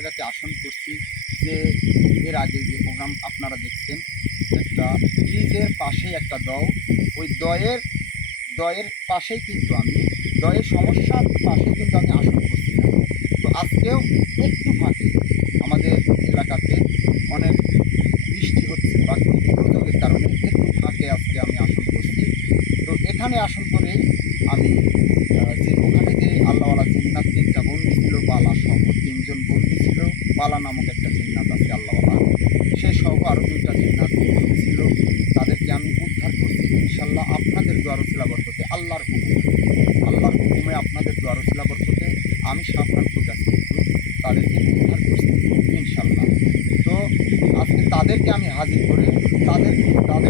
জায়গাতে আসন করছি যে এর আগে যে প্রোগ্রাম আপনারা দেখছেন, একটা ব্রিজের পাশেই একটা ওই দয়ের পাশেই কিন্তু আমি দয়ের সমস্যার পাশেই কিন্তু আমি আসন করছিলাম। তো আজকেও একটু ফাঁকে আমাদের এলাকাতে অনেক বৃষ্টি হচ্ছে প্রাকৃতিক দুর্যোগের কারণে একটু ফাঁকে আজকে আমি আসন করছি। তো এখানে আসন করে আমি যে ওখানে যে আল্লাহওয়ালা জিন্নাত 3টা বন্দি ছিল, বালা সহ 3জন বন্দি ছিল। বালা নামক একটা জিন্নাত আছে আল্লাহওয়ালা, সে সহ আরও 2টা জিন্নাত বন্দি ছিল। তাদেরকে আমি উদ্ধার করছি ইনশাল্লাহ আপনাদের দোয়ার ওসিলা বরকতে, আল্লাহর হুকুমে আপনাদের দোয়ার ওসিলা বরকতে আমি সাবধান করতেছি, কিন্তু তাদেরকে উদ্ধার করছি ইনশাল্লাহ। তো আজকে তাদেরকে আমি হাজির করে তাদের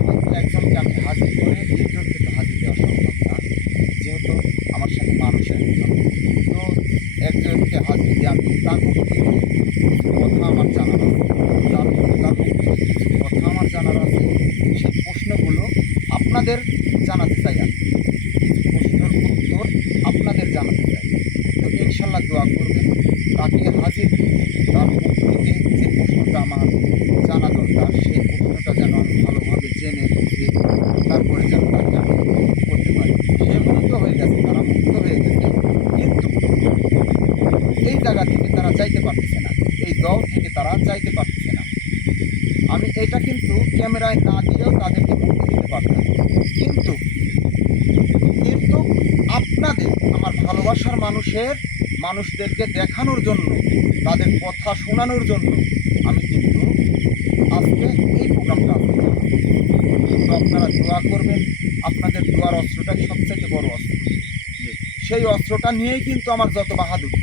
মধ্যে একজনকে আমি হাজির করে 3জনকে তো হাজির দেওয়া সম্ভব না, যেহেতু আমার সাথে মানুষ একজন। তো একজনকে হাজির দিয়ে আমি তার মুখ থেকে কিছু কথা আমার জানার আছে, তার মুখ থেকে কিছু কথা আমার জানার আছে। সেই প্রশ্নগুলো আপনাদের জানাতে চাই, আমি কিছু প্রশ্নের উত্তর আপনাদের জানাতে চাই। তো ইনশাল্লাহ দোয়া করবেন তাকে হাজির দিয়ে তার মুখ থেকে যে প্রশ্নটা আমার জানা দরকার, সেই প্রশ্নটা যেন আমি ভালোভাবে জেনে বুঝে তারপরে যেন তাকে আমি করতে পারি। সে মুক্ত হয়ে গেছে, তারা মুক্ত হয়ে গেছে, কিন্তু এই জায়গা থেকে তারা যাইতে পারতেছে না, এই দল থেকে তারা যাইতে পারতেছে না। আমি এটা কিন্তু ক্যামেরায় না দিয়েও তাদেরকে মুক্তি দিতে পারতাম, কিন্তু কিন্তু আপনাদের আমার ভালোবাসার মানুষদেরকে দেখানোর জন্য, তাদের কথা শোনানোর জন্য আমি কিন্তু আজকে এই প্রোগ্রামটা আসছি। তো আপনারা দোয়া করবেন, আপনাদের দোয়ার অস্ত্রটাই সবচেয়ে বড় অস্ত্র। সেই অস্ত্রটা নিয়েই কিন্তু আমার যত বাহাদুর,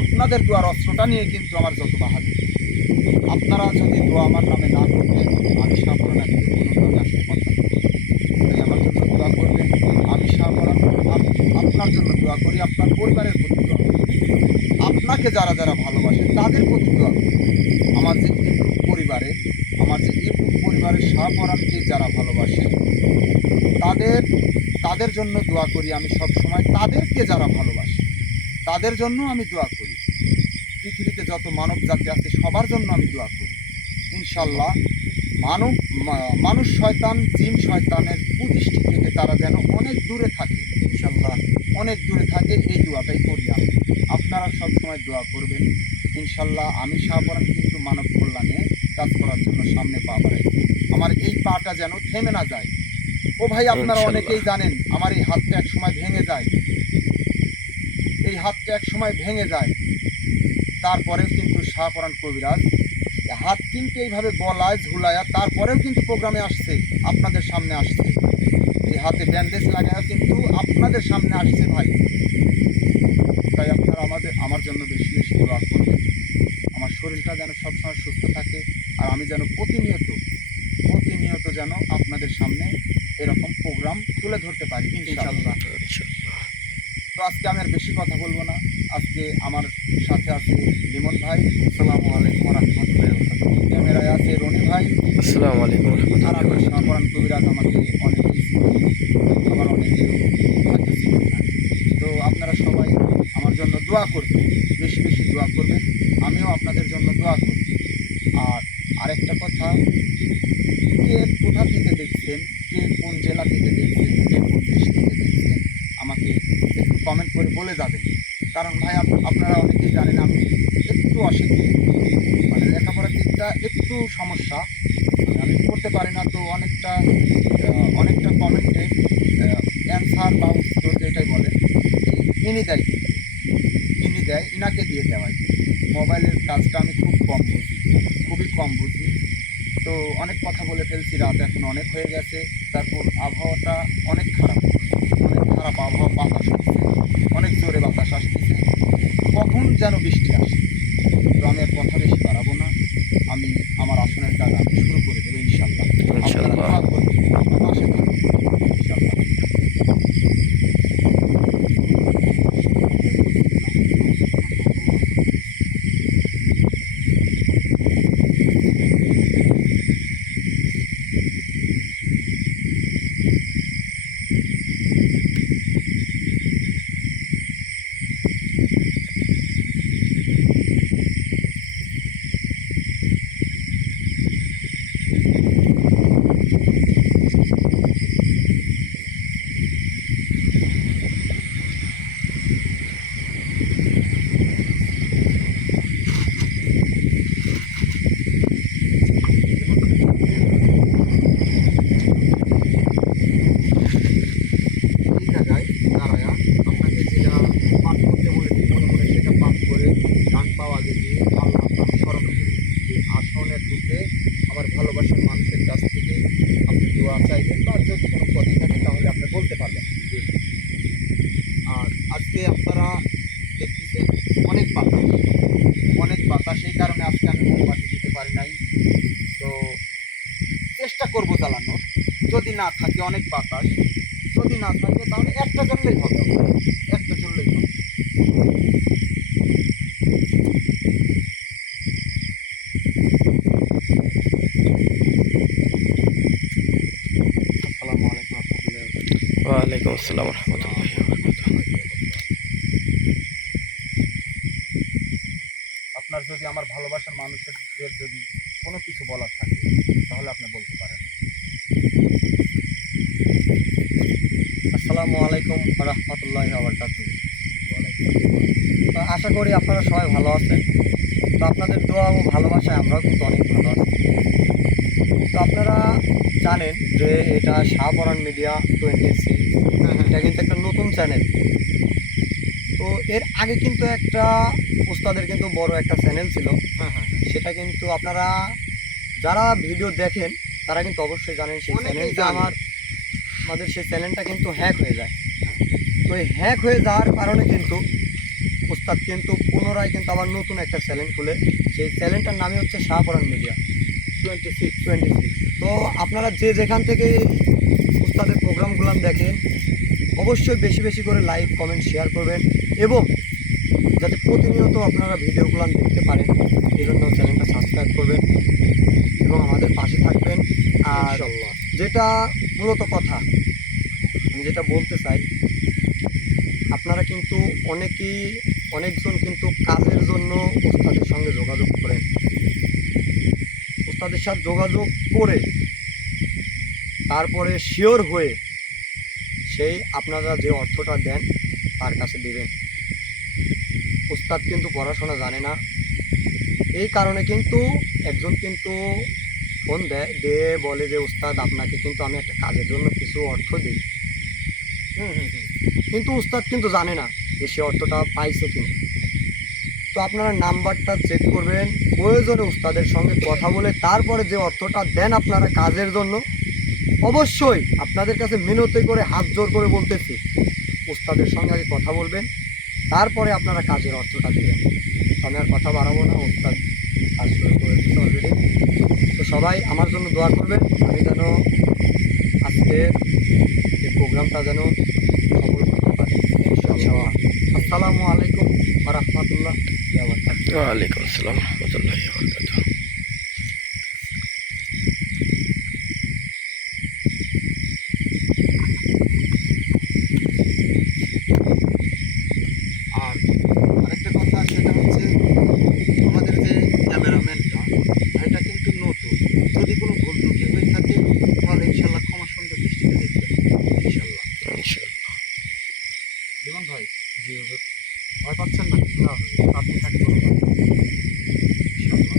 আপনাদের দোয়ার অস্ত্রটা নিয়ে কিন্তু আমার যত বাহাদুর। আপনারা যদি দোয়া আমার নামে না করতেন, আমি শাহপরান কিন্তু কোনোভাবে আসতে পারতাম না। তাই আমার জন্য দোয়া করবেন। আমি শাহপরান আপনার জন্য দোয়া করি, আপনার পরিবারের প্রতি দোয়া করি, আপনাকে যারা যারা ভালোবাসে তাদের প্রতি দোয়া করি। আমার যে ইউটিউব পরিবারের শাহপরানকে যারা ভালোবাসে তাদের জন্য দোয়া করি আমি সব সময়। তাদেরকে যারা ভালোবাসে তাদের জন্য আমি দোয়া করি। পৃথিবীতে যত মানব জাতি আছে সবার জন্য আমি দোয়া করি। ইনশাল্লাহ মানুষ শয়তান, জিন শয়তানের কুদৃষ্টি থেকে তারা যেন অনেক দূরে থাকে, ইনশাল্লাহ অনেক দূরে থাকে, এই দোয়াটাই করি আমি। আপনারা সবসময় দোয়া করবেন ইনশাল্লাহ। আমি শাহপরান কিন্তু মানব কল্যাণে কাজ করার জন্য সামনে পা বাড়াইছি। আমার এই পাটা যেন থেমে না যায়। ও ভাই, আপনারা অনেকেই জানেন আমার এই হাতটা এক সময় ভেঙে যায়, তারপরেও কিন্তু শাহপরান কবিরাজ হাত কিন্তু এইভাবে গলায় ঝুলায়া তারপরেও কিন্তু প্রোগ্রামে আসছে, আপনাদের সামনে আসছে, এই হাতে ব্যান্ডেজ লাগায় কিন্তু আপনাদের সামনে আসছে ভাই। তাই আপনারা আমার জন্য বেশি বেশি দোয়া করবেন, আমার শরীরটা যেন সবসময় সুস্থ থাকে, আর আমি যেন প্রতিনিয়ত যেন আপনাদের সামনে এরকম প্রোগ্রাম তুলে ধরতে পারি ইনশাআল্লাহ। তো আজকে আমি আর বেশি কথা বলবো না। আজকে আমার সাথে আছে লিমন ভাই, আসসালামু আলাইকুম ওয়া রাহমাতুল্লাহি ওয়া বারাকাতুহু। ক্যামেরায় আছে রনি ভাই, আসসালামু আলাইকুম ওয়া রাহমাতুল্লাহি আর ওয়া বারাকাতুহু। শাহপরান কবিরাজ আমাকে অনেকেই আবার অনেকেই হয়তো চিনেন না। তো আপনারা সবাই আমার জন্য দোয়া করবেন, বেশি বেশি দোয়া করবেন, আমিও আপনাদের জন্য দোয়া করি। আর আরেকটা কথা, কে কোথা থেকে দেখছেন, কে কোন জেলা থেকে দেখছেন, কে কোন দেশ থেকে দেখছেন, আমাকে একটু কমেন্ট করে বলে যাবেন। কারণ ভাই আপনারা অনেকেই জানেন আমি একটু অশিক্ষিত, মানে লেখাপড়ার দিকটা একটু সমস্যা, আমি পড়তে পারি না। তো অনেকটা কমেন্টে অ্যান্সার বা উত্তর যেটাই বলেন ইনি দেয়, ইনাকে দিয়ে দেওয়াই। মোবাইলের কাজটা আমি খুবই কম বুঝি। তো অনেক কথা বলে ফেলছি, রাত এখন অনেক হয়ে গেছে। তারপর আবহাওয়াটা অনেক খারাপ আবহাওয়া, বাতাস হচ্ছে, অনেক জোরে বাতাস আসতেছে, কখন যেন বৃষ্টি আসে। তো আমি আর কথা বেশি বাড়াবো না, আমি আমার আসনের কাজ আমি শুরু করে দেবো ইনশাল্লাহ। আপনারা দোয়া করবেন, পাশে থাকবেন ইনশাল্লাহ। আজকে আমি মোমবাতি দিতে পারি নাই, তো চেষ্টা করব জ্বালানোর। যদি না থাকে অনেক বাতাস, যদি না থাকে তাহলে একটা জ্বললেই হবে, একটা জ্বললেই হবে। আসসালামু আলাইকুম রহমতুল্লাহ। ওয়ালাইকুম আসসালাম রহমতুল্লাহি ওয়া বারাকাতুহু। আপনার যদি আমার ভালোবাসার মানুষদের যদি কোনো কিছু বলার থাকে তাহলে আপনি বলতে পারেন। আসসালামু আলাইকুম রহমতুল্লাহি ওয়া বারাকাতুহু। তো আশা করি আপনারা সবাই ভালো আছেন। তো আপনাদের দোয়া ও ভালোবাসায় আমরাও কিন্তু অনেক ভালো আছি। তো আপনারা জানেন যে এটা শাহপরান মিডিয়া 26, এটা কিন্তু একটা নতুন চ্যানেল। তো এর আগে কিন্তু একটা উস্তাদের কিন্তু বড় একটা চ্যানেল ছিল, সেটা কিন্তু আপনারা যারা ভিডিও দেখেন তারা কিন্তু অবশ্যই জানেন সেই অনেকেই চ্যানেলটা জানে। আমাদের সেই চ্যানেলটা কিন্তু হ্যাক হয়ে যায়। তো এই হ্যাক হয়ে যাওয়ার কারণে কিন্তু উস্তাদ কিন্তু পুনরায় কিন্তু আবার নতুন একটা চ্যানেল খুলে, সেই চ্যানেলটার নামই হচ্ছে শাহপরান মিডিয়া 26। তো আপনারা যে যেখান থেকে উস্তাদের প্রোগ্রামগুলো দেখেন অবশ্যই বেশি বেশি করে লাইক কমেন্ট শেয়ার করবেন, এবং যাতে প্রতিনিয়ত আপনারা ভিডিওগুলো দেখতে পারেন এই জন্য চ্যানেলটা সাবস্ক্রাইব করবেন এবং আমাদের পাশে থাকবেন। আর ইনশাআল্লাহ। যেটা মূলত কথা আমি যেটা বলতে চাই, আপনারা কিন্তু অনেকজন কিন্তু কাজের জন্য উস্তাদের সঙ্গে যোগাযোগ করেন, উস্তাদের সাথে যোগাযোগ করে তারপরে শিওর হয়ে সেই আপনারা যে অর্থটা দেন তার কাছে দিবেন। উস্তাদ কিন্তু পড়াশোনা জানে না, এই কারণে কিন্তু একজন কিন্তু ফোন দিয়ে বলে যে উস্তাদ আপনাকে কিন্তু আমি একটা কাজের জন্য কিছু অর্থ দিই, কিন্তু উস্তাদ কিন্তু জানে না যে সে অর্থটা পাইছে কিনা। তো আপনারা নাম্বারটা চেক করবেন, প্রয়োজনে উস্তাদের সঙ্গে কথা বলে তারপরে যে অর্থটা দেন আপনারা কাজের জন্য, অবশ্যই আপনাদের কাছে মিনতি করে হাত জোর করে বলতেছি উস্তাদের সঙ্গে আগে কথা বলবেন, তারপরে আপনারা কাজের অর্থটা দেবেন। আমি আর কথা বাড়াবো না, উস্তাদ কাজ শুরু করে দিচ্ছে অলরেডি। তো সবাই আমার জন্য দোয়া করবেন, আমি যেন আজকে এই প্রোগ্রামটা যেন সফল করতে পারি ইনশাআল্লাহ। আসসালামু আলাইকুম ওয়া রাহমাতুল্লাহি ওয়া বারাকাতুহু। ওয়ালাইকুম আসসালাম রহমতুল্লাহি ওয়া বারাকাতুহু। আর আরেকটা কথা, সেটা হচ্ছে আমাদের যে ক্যামেরাম্যানটা, এটা কিন্তু নতুন। যদি কোনো ভুল ত্রুটি হয়ে থাকে তাহলে ইনশাল্লাহ ক্ষমা সুন্দর দৃষ্টিতে দেখবেন ইনশাল্লাহ। ইনশাআল্লাহ। জীবন ভাই, জি হুজুর। ভয় পাচ্ছেন না? না হুজুর, আপনি থাকতে পারবেন। ইনশাল্লাহ।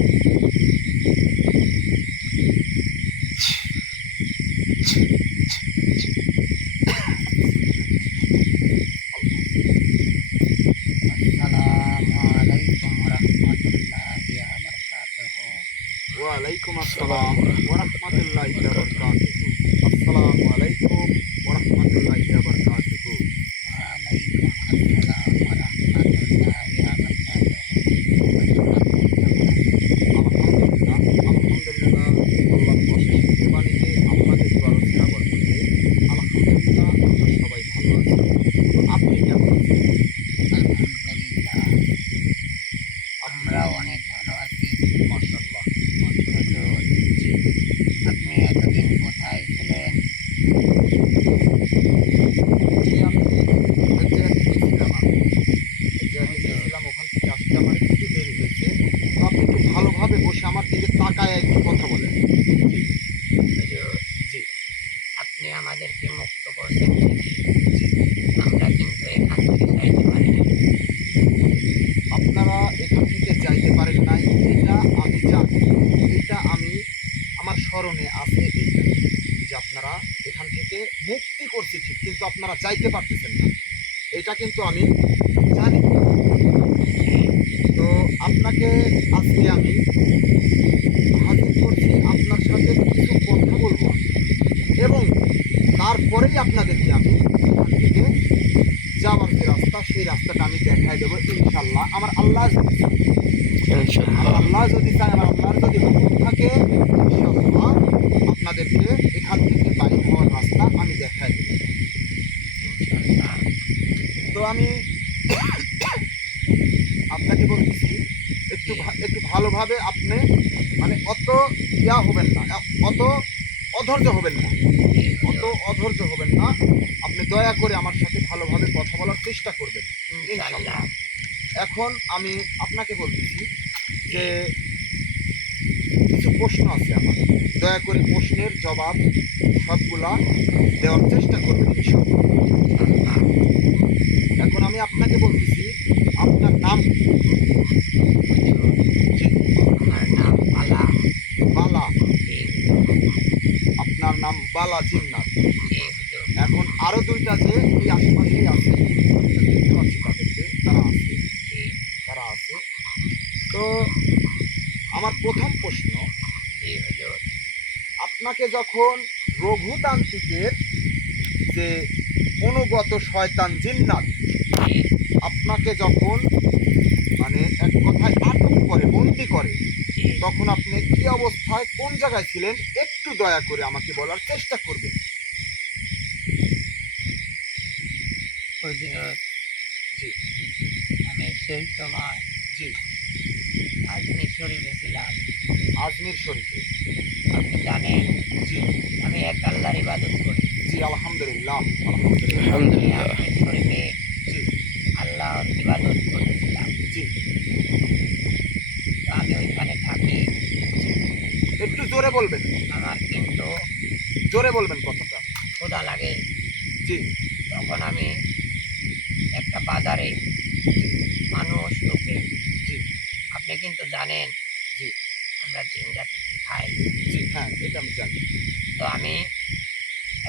আসসালামু আলাইকুম রহমতুল্লাহি ওয়া বারাকাতুহু। ওয়ালাইকুম আসসালাম ওয়া রাহমাতুল্লাহি ওয়া বারাকাতুহু। আসসালামু আলাইকুম ওয়া রাহমাতুল্লাহি ওয়া বারাকাতুহু। ওয়ালাইকুম আসসালাম ওয়া রাহমাতুল্লাহি ওয়া বারাকাতুহু। আলহামদুলিল্লাহ, আলহামদুলিল্লাহ, আল্লাহর অশেষ মেহেরবানিতে আপনাদের দোয়া রক্ষা বরকতে আলহামদুলিল্লাহ আমরা সবাই ভালো আছি। তো আপনি কেমন আছেন? আলহামদুলিল্লাহ, আমরাও অনেক ভালো আছি। মাশাআল্লাহ। হুজুর, জি আপনি এতদিন কোথায় ছিলেন? জি, আমি এক জায়গাতে গেছিলাম। এক জায়গাতে গেছিলাম, ওখান থেকে আসতে আমার একটু দেরি হয়েছে। তো আপনি একটু ভালোভাবে বসে আমার দিকে তাকায় একটু কথা বলেন। জি হুজুর, জি আপনি আমাদেরকে মুক্ত করছেন ঠিকই, জি আমরা কিন্তু এখান থেকে যাইতে পারি না। আপনারা এখান থেকে যাইতে পারেন নাই, এটা আমি জানি। এটা আমি আমার স্মরণে আছে এইটা, যে আপনারা এখান থেকে মুক্তি করছি ঠিক, কিন্তু আপনারা যাইতে পারতেছেন না, এটা কিন্তু আমি জানি। তো আপনাকে আজকে আমি হাজির করছি, আপনার সাথে কিছু কথা বলবো আমি। এবং তারপরেই আপনাদেরকে আমি এখান থেকে যাওয়ার যে রাস্তা, সেই রাস্তাটা আমি দেখাই দেবো ইনশাল্লাহ। আমার আল্লাহ যদি চায়, আমার ইনশাআল্লাহ। আল্লাহ যদি চায়, আমার আল্লাহর যদি হুকুম থাকে, ইনশাল্লাহ আপনাদেরকে এখান থেকে বাইর হওয়ার রাস্তা আমি দেখাই দেবো। ইনশাআল্লাহ। তো আমি আপনাকে বলতেছি, একটু ভালোভাবে আপনি মানে অত ইয়া হবেন না, অত অধৈর্য হবেন না, জি অত হুজুর, অধৈর্য হবেন না। আপনি দয়া করে আমার সাথে ভালোভাবে কথা বলার চেষ্টা করবেন ইনশাআল্লাহ। ইনশাল্লাহ। এখন আমি আপনাকে বলতেছি যে কিছু প্রশ্ন আছে আমার, দয়া করে প্রশ্নের জবাব সবগুলা দেওয়ার চেষ্টা করবেন ইনশাল্লাহ। ইনশাআল্লাহ। এখন আমি আপনাকে বলতেছি, আপনার নাম কি? হুজুর, জি আমার নাম বালা। বালা। জি আপনার নাম বালা জিন্নাত। জি হুজুর, এখন আরো দুইটা যে এই আশেপাশেই আছে, আমি তো দেখতে পাচ্ছি তাদেরকে, তারা আছে, জি তারা আছে। তো আমার প্রথম প্রশ্ন, জি হুজুর, আপনাকে যখন রঘুতান্ত্রিকের যে অনুগত শয়তান জিন্নাত জি আপনাকে যখন মানে এক কথায় আটক করে, বন্দি করে, জি তখন আপনি কি অবস্থায় কোন জায়গায় ছিলেন একটু দয়া করে আমাকে বলার চেষ্টা করবেন। হুজুর, জি আমি সেই সময় জি আজমির শরীফে ছিলাম। আজমির শরীফে। আপনি জানেন জি আমি এক আল্লাহর ইবাদত করি। জি আলহামদুলিল্লাহ, আলহামদুলিল্লাহ। আমি আলহামদুলিল্লাহ। আজমির শরীফে জি আল্লাহর ইবাদত করতেছিলাম। জি তো আমি ওইখানে থাকি। একটু জোরে বলবেন, আমার কিন্তু জোরে বলবেন কথাটা। ক্ষুধা লাগে। জি তখন আমি একটা বাজারে মানুষ ঢুকে, জি আপনি কিন্তু জানেন জি আমরা জিন জাতি কি খাই। জি হ্যাঁ, এটা আমি জানি। তো আমি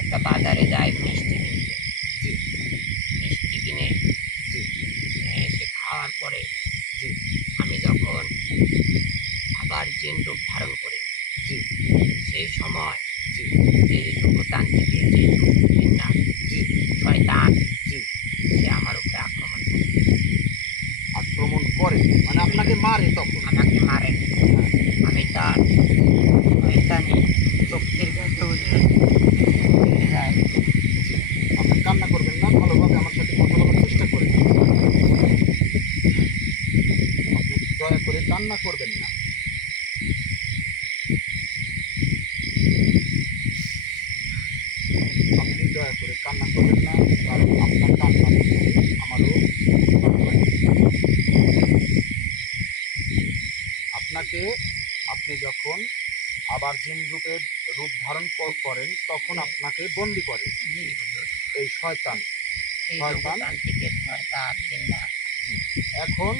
একটা বাজারে যাই মিষ্টি কিনতে। জি মিষ্টি কিনে জি এসে খাওয়ার পরে জি আমি যখন আবার জিন রূপ ধারণ করি, জি সেই সময় জি যে লোকতান্ত্রিকের যে জিন্না জি শয়তান জি সে আমার উপরে আক্রমণ করে, আক্রমণ করে মানে আপনাকে মারে তখন? আমাকে মারে। আমি তার শয়তানি শক্তির কাছে ফিরে যাই। জি, আপনি কান্না করবেন না, ভালোভাবে আমার সাথে কথা বলার চেষ্টা করেন। আপনি দয়া করে কান্না করবেন না। আপনি দয়া করে কান্না করবেন না, কারণ আপনার কান্না দেখে আমারও খারাপ লাগে। আপনাকে, আপনি যখন আবার জিন রূপে রূপ ধারণ করেন, তখন আপনাকে বন্দি করে জি হুজুর, এই শয়তান। এই শয়তান। লোকতান্ত্রিকের শয়তান জিন্না। এখন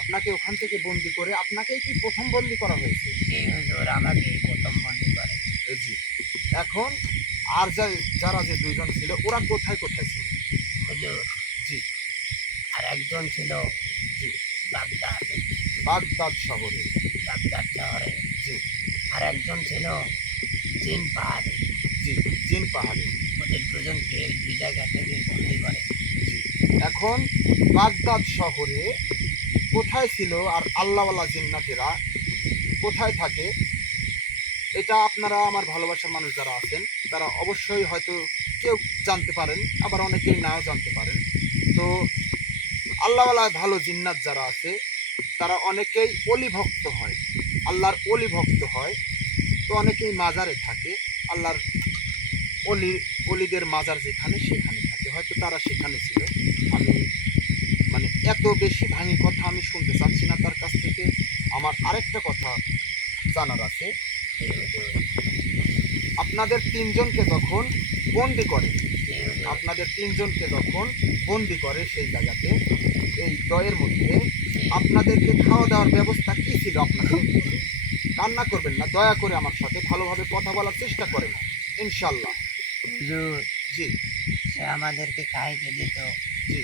আপনাকে ওখান থেকে বন্দি করে আপনাকেই কি প্রথম বন্দি করা হয়েছে? জি হুজুর, আমাকে প্রথম বন্দি করে। জি। এখন আর যারা যে দুইজন ছিল ওরা কোথায় কোথায় ছিল? হুজুর, জি আর একজন ছিল জি বাগদাদ, বাগদাদ শহরে। বাগদাদ শহরে। জি আর একজন ছিল চীন পাহাড়ে। জি জিন পাহাড়ে। ওদের দুজনকে এই দুই জায়গা থেকে বন্দি করে। জি। এখন বাগদাদ শহরে কোথায় ছিল আর আল্লাহওয়ালা জিন্নাতেরা কোথায় থাকে, এটা আপনারা আমার ভালোবাসার মানুষ যারা আছেন তারা অবশ্যই হয়তো কেউ জানতে পারেন, আবার অনেকেই নাও জানতে পারেন। তো আল্লাহওয়ালা ভালো জিন্নাত যারা আছে তারা অনেকেই অলি ভক্ত হয়, আল্লাহর অলি ভক্ত হয়। তো অনেকেই মাজারে থাকে, আল্লাহর অলিদের মাজার যেখানে সেখানে থাকে, হয়তো তারা সেখানে ছিল। আমি মানে এত বেশি ভাঙি কথা আমি শুনতে চাচ্ছি না তার কাছ থেকে। আমার আরেকটা কথা জানার আছে। জি হুজুর, আপনাদের তিনজনকে যখন বন্দি করে, জি হুজুর, আপনাদের তিনজনকে যখন বন্দি করে সেই জায়গাতে এই দয়ের মধ্যে, আপনাদেরকে খাওয়া দাওয়ার ব্যবস্থা কি ছিল আপনাদের? কান্না করবেন না, দয়া করে আমার সাথে ভালোভাবে কথা বলার চেষ্টা করেন ইনশাল্লাহ। হুজুর, জি সে আমাদেরকে খাইতে দিত জি।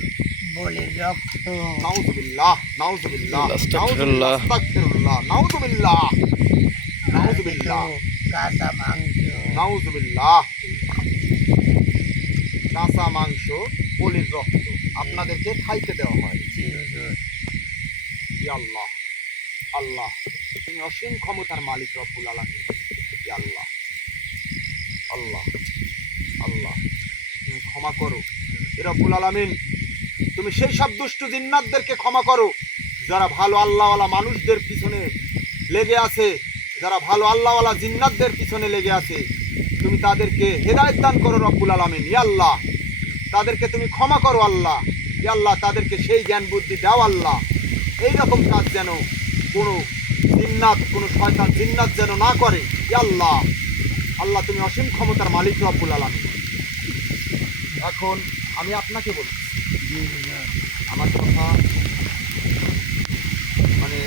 বলির রক্ত, নাউজুবিল্লাহ নাউজুবিল্লাহ আস্তাগফিরুল্লাহ। আস্তাগফিরুল্লাহ নাউজুবিল্লাহ আর দিত নাউজুবিল্লাহ কাঁচা মাংস। নাউজুবিল্লাহ। কাঁচা মাংস, বলির রক্ত আপনাদেরকে খাইতে দেওয়া হয়। জি হুজুর, ইয়া আল্লাহ, আল্লাহ তুমি অসীম ক্ষমতার মালিক রব্বুল আলামিন। ইয়া আল্লাহ, আল্লাহ, আল্লাহ তুমি ক্ষমা করো এ রব্বুল আলামিন। তুমি সেই সব দুষ্ট জিন্নাতদেরকে ক্ষমা করো যারা ভালো আল্লাহওয়ালা মানুষদের পিছনে লেগে আছে, যারা ভালো আল্লাহওয়ালা জিন্নাতদের পিছনে লেগে আছে। তুমি তাদেরকে হেদায়েত দান করো রব্বুল আলামিন। ইয়া আল্লাহ তাদেরকে তুমি ক্ষমা করো আল্লাহ। ইয়া আল্লাহ তাদেরকে সেই জ্ঞান বুদ্ধি দাও আল্লাহ, এইরকম কাজ যেন কোনো জিন্নাত, কোনো শয়তান জিন্নাত যেন না করে। ইয়া আল্লাহ, আল্লাহ তুমি অসীম ক্ষমতার মালিক রব্বুল আলামিন। এখন আমি আপনাকে বলছি, জি হুজুর, আমার কথা মানে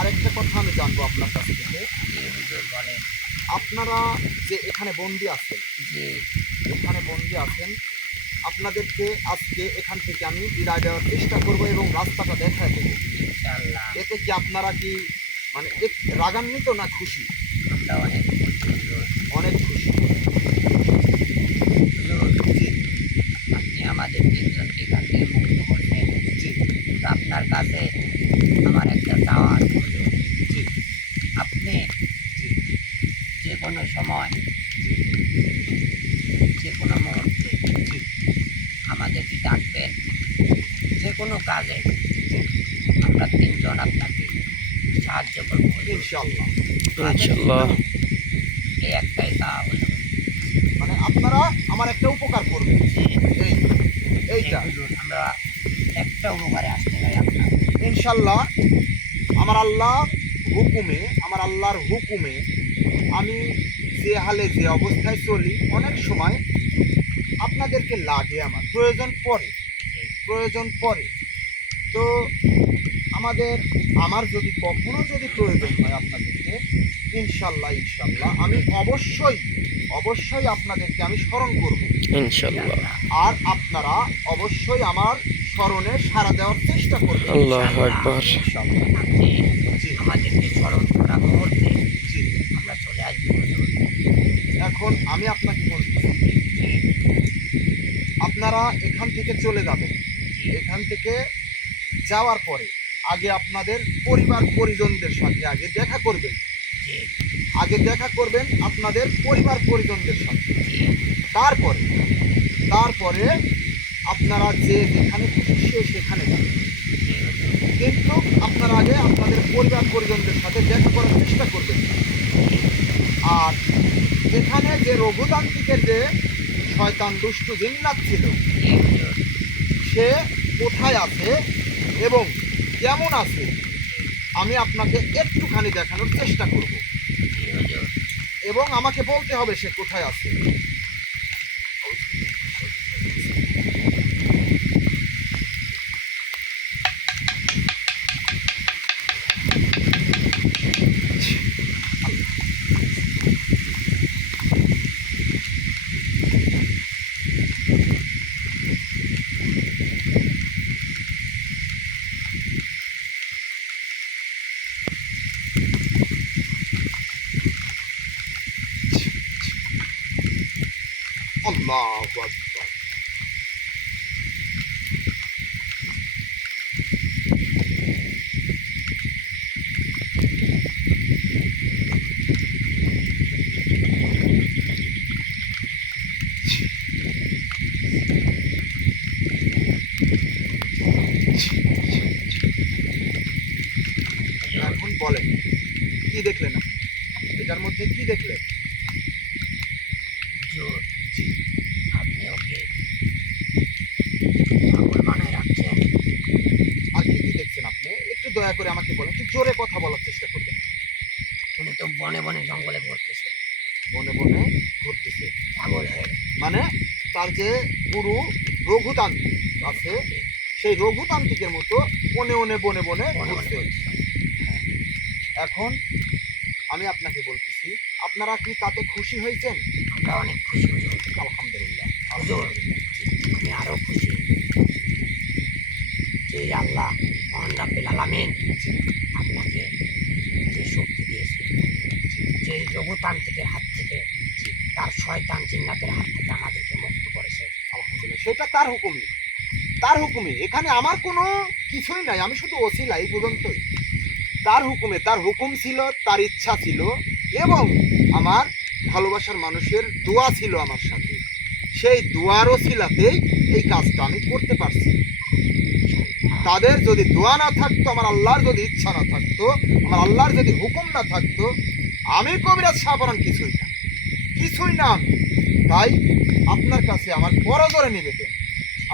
আরেকটা কথা আমি জানবো আপনার কাছ থেকে। জি হুজুর, বলেন। আপনারা যে এখানে বন্দি আছেন, জি এখানে বন্দি আছেন, আপনাদেরকে আজকে এখান থেকে আমি বিদায় দেওয়ার চেষ্টা করব এবং রাস্তাটা দেখায় দেবো। ইনশাআল্লাহ, এতে কি আপনারা কি মানে রাগান্বিত না খুশি? আমরা অনেক খুশি হুজুর। অনেক খুশি। হুজুর, জি আপনি আমাদের তিনজনকে এখান থেকে মুক্ত করছেন। জি তো আপনার কাছে আমার একটা চাওয়া আছে হুজুর। জি আপনি জি যে কোনো সময়, যে কোনো মুহূর্তে জি আমাদেরকে ডাকবেন, যে কোনো কাজে জি আমরা তিনজন আপনাকে সাহায্য করবো হুজুর। ইনশাআল্লাহ। ইনশাল্লাহ। এই একটাই চাওয়া হুজুর। মানে আপনারা আমার একটা উপকার করবেন, জি এই জি এইটা হুজুর, আমরা একটা উপকারে আসতে চাই আপনার। ইনশাল্লাহ। আমার আল্লাহ হুকুমে, আমার আল্লাহর হুকুমে আমি যে হালে যে অবস্থায় চলি, অনেক সময় আপনাদেরকে লাগে, আমার প্রয়োজন পড়ে। তো আমার যদি কখনো যদি প্রয়োজন হয় আপনাদেরকে, ইনশাল্লাহ ইনশাল্লাহ আমি অবশ্যই আপনাদেরকে আমি স্মরণ করব। ইনশাল্লাহ। আর আপনারা অবশ্যই আমার স্মরণে সাড়া দেওয়ার চেষ্টা করবেন আল্লাহু আকবার। ইনশাল্লাহ। আপনি জি আমাদেরকে স্মরণ করা মুহূর্তে জি। আমরা চলে আসবো হুজুর। এখন আমি আপনাকে বলছি, জি আপনারা এখান থেকে চলে যাবেন। এখান থেকে যাওয়ার পরে আগে আপনাদের পরিবার পরিজনদের সাথে আগে দেখা করবেন, জি আপনাদের পরিবার পরিজনদের সাথে। জি তারপরে আপনারা যে যেখানে খুশি সেখানে যাবেন, জি হুজুর। কিন্তু আপনারা আগে আপনাদের পরিবার পরিজনদের সাথে দেখা করার চেষ্টা করবেন। আর এখানে যে রঘুতান্ত্রিকের যে শয়তান দুষ্টু জিন্নাত ছিল, জি হুজুর। সে কোথায় আছে এবং কেমন আছে আমি আপনাকে একটুখানি দেখানোর চেষ্টা করব, জি হুজুর। এবং আমাকে বলতে হবে সে কোথায় আছে। আল্লাহু আকবার। এখন বলেন কি দেখলেন আপনি? এটার মধ্যে কি দেখলেন? হুজুর, আপনি ওকে পাগল বানায় রাখছেন। আর কি কি দেখছেন আপনি? একটু দয়া করে আমাকে বলেন, একটু জোরে কথা বলার চেষ্টা করবেন। উনি তো বনে বনে জঙ্গলে ঘুরতেছে, বনে বনে ঘুরতেছে, পাগল হয়ে গেছে। মানে তার যে গুরু রঘুতান্ত্রিক আছে, সেই রঘুতান্ত্রিকের মতো বনে বনে বনে বনে বনে বনে ঘুরছে। ঘুরতেছে। এখন আমি আপনাকে বলতেছি, আপনারা কি তাতে খুশি হয়েছেন? আমরা অনেক খুশি হুজুর। আলহামদুলিল্লাহ, হুজুর, আমি আরো খুশি যে আল্লাহ মহান রাব্বিল আলামিন আপনাকে যে শক্তি দিয়েছে, যে রঘুতান্ত্রিকের হাত থেকে, তার শয়তান জিন্নাতের হাত থেকে আমাদেরকে মুক্ত করেছে। আলহামদুলিল্লাহ, সেটা তার হুকুমই, তার হুকুমে। এখানে আমার কোনো কিছুই নাই, আমি শুধু ওসিলা, এই পর্যন্তই। তার হুকুমে, তার হুকুম ছিল, তার ইচ্ছা ছিল, এবং আমার ভালোবাসার মানুষের দোয়া ছিল আমার সাথে। সেই দোয়ার ওসিলাতেই এই কাজটা আমি করতে পারছি। তাদের যদি দোয়া না থাকতো, আমার আল্লাহর যদি ইচ্ছা না থাকতো, আমার আল্লাহর যদি হুকুম না থাকতো, আমি কবিরাজ শাহপরান কিছুই না, কিছুই না আমি। তাই আপনার কাছে আমার করজোড়ে নিবেদন,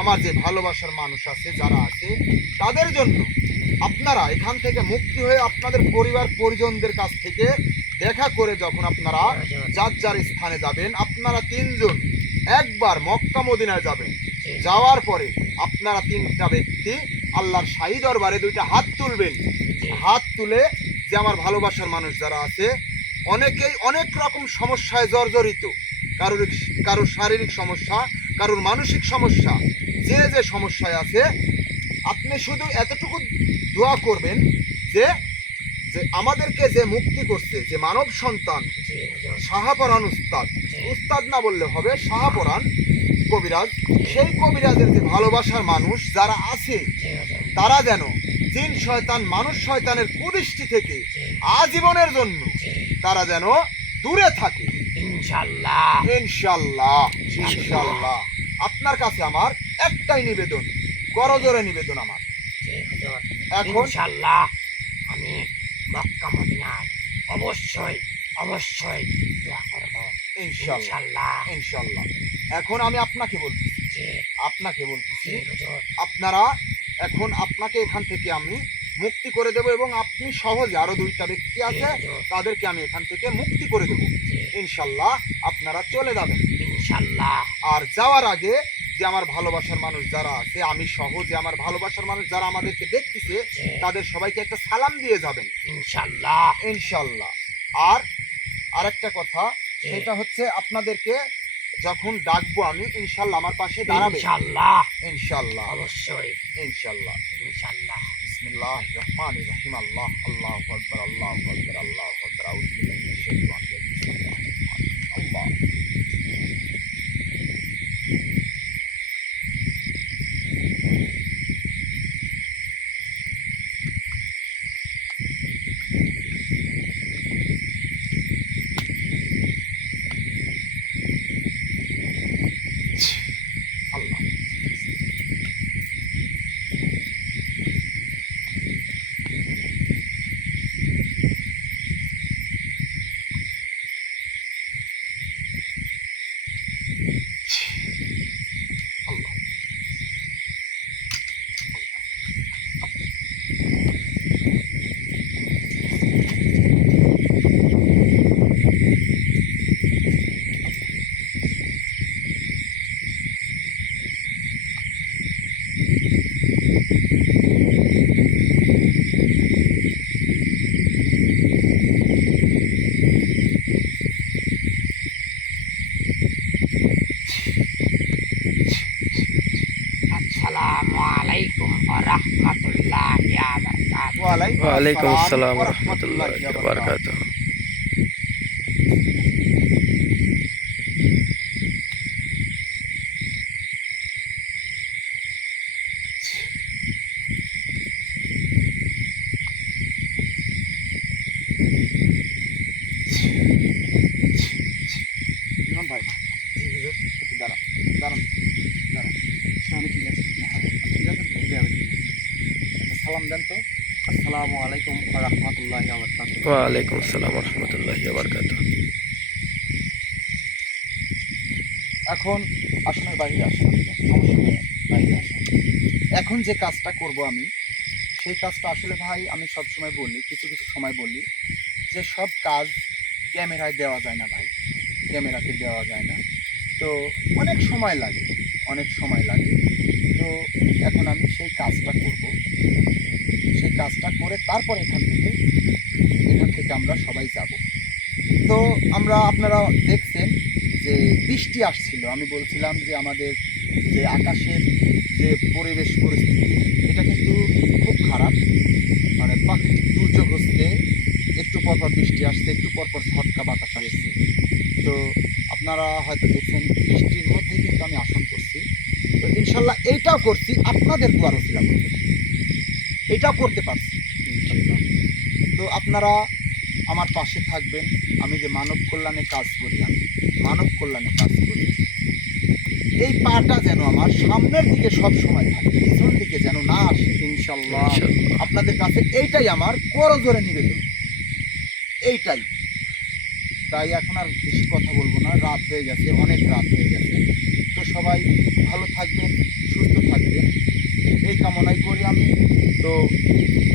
আমার যে ভালোবাসার মানুষ আছে, যারা আছে, তাদের জন্য আপনারা এখান থেকে মুক্তি হয়ে আপনাদের পরিবার পরিজনদের কাছ থেকে দেখা করে যখন আপনারা যার যার স্থানে যাবেন, আপনারা তিনজন একবার মক্কা মদিনায় যাবেন। যাওয়ার পরে আপনারা তিনটা ব্যক্তি আল্লাহর শাহী দরবারে দুইটা হাত তুলবেন। হাত তুলে, যে আমার ভালোবাসার মানুষ যারা আছে, অনেকেই অনেক রকম সমস্যায় জর্জরিত, কারোর শারীরিক সমস্যা, কারোর মানসিক সমস্যা, যে যে সমস্যায় আছে, আপনি শুধু এতটুকু দোয়া করবেন যে যে আমাদেরকে যে মুক্তি করছে, যে মানব সন্তান শাহপরান উস্তাদ, উস্তাদ না বললে হবে, শাহপরান কবিরাজ, সেই কবিরাজের যে ভালোবাসার মানুষ যারা আছে, তারা যেন জিন শয়তান মানুষ শয়তানের কুদৃষ্টি থেকে আজীবনের জন্য তারা যেন দূরে থাকে। ইনশাআল্লাহ, ইনশাআল্লাহ, ইনশাআল্লাহ। আপনার কাছে আমার একটাই নিবেদন, করজোড়ে নিবেদন আমার। এখন ইনশাআল্লাহ আমি মক্কা মদিনায় অবশ্যই অবশ্যই দোয়া করব। ইনশাআল্লাহ, ইনশাআল্লাহ, ইনশাআল্লাহ। এখন আমি আপনাকে বলতেছি, জি আপনাকে বলতেছি, জি হুজুর, আপনারা এখন, আপনাকে এখান থেকে আমি মুক্তি করে দেব, এবং আপনি সহজে, আরো দুইটা ব্যক্তি আছে, তাদেরকে আমি এখান থেকে মুক্তি করে দেব। ইনশাআল্লাহ আপনারা চলে যাবেন। ইনশাআল্লাহ। আর যাওয়ার আগে যে আমার ভালোবাসার মানুষ যারা আছে, আমি সহ যে আমার ভালোবাসার মানুষ যারা আমাদেরকে দেখতেছে, তাদের সবাইকে একটা সালাম দিয়ে যাবেন। ইনশাআল্লাহ, ইনশাআল্লাহ। আর আরেকটা কথা, সেটা হচ্ছে আপনাদেরকে যখন ডাকবো আমি, ইনশাআল্লাহ আমার পাশে দাঁড়াবে। ইনশাআল্লাহ, ইনশাআল্লাহ, অবশ্যই ইনশাআল্লাহ। ইনশাআল্লাহ। বিসমিল্লাহির রহমানির রহিম। আল্লাহু আকবার, আল্লাহু আকবার, আল্লাহু আকবার। আউযু বিল্লাহি মিনাশ শাইতানির রাজিম। বিসমিল্লাহির রহমানির রহিম। আল্লাহ। আল্লাহ। আল্লাহ। আসসালামু আলাইকুম ওয়া রাহমাতুল্লাহি ওয়া বারাকাতুহু। ওয়ালাইকুম আসসালাম ওয়া রহমতুল্লাহ রাহমাতুল্লাহি ওয়া বারাকাতুহু। আলাইকুম ওয়া রাহমাতুল্লাহি ওয়া বারাকাতুহু। ওয়ালাইকুম আসসালাম রহমতুল্লাহি বারকাত। এখন আসনের বাইরে আসেন, সমস্যা নেই, বাইরে আসেন। এখন যে কাজটা করব আমি, সেই কাজটা আসলে ভাই আমি সব সময় বলি, কিছু কিছু সময় বলি যে সব কাজ ক্যামেরায় দেওয়া যায় না ভাই, ক্যামেরাতে দেওয়া যায় না। তো অনেক সময় লাগে, অনেক সময় লাগে। তো এখন আমি সেই কাজটা করব, সেই কাজটা করে তারপর এখান থেকে আমরা সবাই যাব। তো আপনারা দেখছেন যে বৃষ্টি আসছিল, আমি বলছিলাম যে আমাদের যে আকাশের যে পরিবেশ পরিস্থিতি এটা কিন্তু খুব খারাপ, মানে প্রাকৃতিক দুর্যোগ হচ্ছে, একটু পরপর বৃষ্টি আসছে, একটু পরপর ঝটকা বাতাস আসছে। তো আপনারা হয়তো দেখছেন বৃষ্টির মধ্যেই কিন্তু আমি আসন করছি। তো ইনশাল্লাহ এইটাও করছি আপনাদের দোয়ার ওসিলা করতে, এটাও করতে পারছি ইনশাল্লাহ। তো আপনারা আমার পাশে থাকবেন। আমি যে মানব কল্যাণে কাজ করি, আমি মানব কল্যাণে কাজ করি, এই পাটা যেন আমার সামনের দিকে সব সময় থাকে, পিছন দিকে যেন না আসে ইনশাল্লাহ। ইনশাআল্লাহ। আপনাদের কাছে এইটাই আমার করজোরে নিবেদন, এইটাই। তাই এখন আর বেশি কথা বলবো না, রাত হয়ে গেছে, অনেক রাত হয়ে গেছে। তো সবাই ভালো থাকবেন, সুস্থ থাকবেন, এই কামনাই করি আমি। তো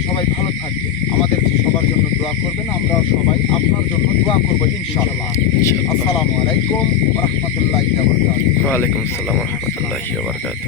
সবাই ভালো থাকবেন, আমাদের সবার জন্য দোয়া করবেন, আমরাও সবাই আপনার জন্য দোয়া করবো ইনশাআল্লাহ। ইনশাআল্লাহ। আসসালামু আলাইকুম ওয়া রাহমাতুল্লাহি ওয়া বারাকাতুহু। ওয়ালাইকুম আসসালাম রহমতুল্লাহি বারকাত।